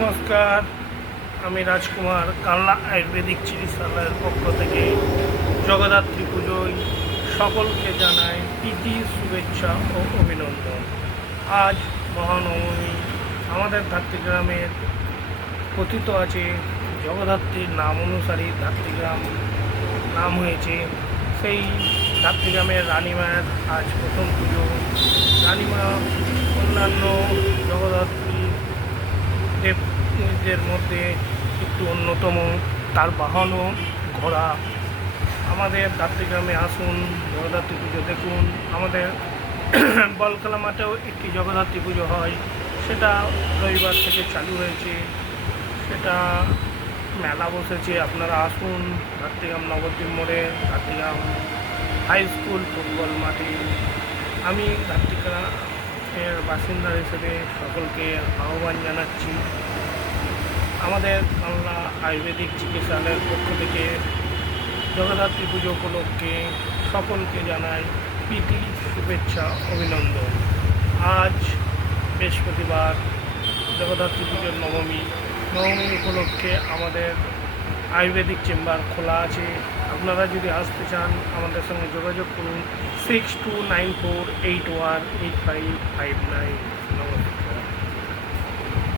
নমস্কার, আমি রাজকুমার কালনা আয়ুর্বেদিক চিকিৎসালয়ের পক্ষ থেকে জগদ্ধাত্রী পুজোয় সকলকে জানাই প্রীতি, শুভেচ্ছা ও অভিনন্দন। আজ মহানবমী। আমাদের ধাত্রীগ্রামের কথিত আছে জগদ্ধাত্রীর নাম অনুসারে ধাত্রীগ্রাম নাম হয়েছে। সেই ধাত্রীগ্রামের রানীমায়ের আজ প্রথম পুজো। রানীমা অন্যান্য জগদ্ধাত্রী দেবদের মধ্যে একটু অন্যতম। তার বাহনও ঘোড়া। আমাদের ধাত্রীগ্রামে আসুন, জগদ্ধাত্রী পুজো দেখুন। আমাদের বলকালা মাঠেও একটি জগদ্ধাত্রী পুজো হয়, সেটা রবিবার থেকে চালু হয়েছে। সেটা মেলা বসেছে, আপনারা আসুন। ধাত্রীগ্রাম নবদ্বীপ মোড়ে ধাত্রীগ্রাম হাই স্কুল ফুটবল মাঠে। আমি ধাত্রীগ্রামের বাসিন্দা হিসেবে সকলকে আহ্বান জানাচ্ছি। আমাদের কালনা আয়ুর্বেদিক চিকিৎসালয়ের পক্ষ থেকে জগদ্ধাত্রী পুজো উপলক্ষে সকলকে জানাই প্রীতি, শুভেচ্ছা, অভিনন্দন। আজ বৃহস্পতিবার, জগদ্ধাত্রী পুজোর নবমী। নবমী উপলক্ষে আমাদের আয়ুর্বেদিক চেম্বার খোলা আছে। আপনারা যদি আসতে চান আমাদের সঙ্গে যোগাযোগ করুন 6294818559। নমস্কার।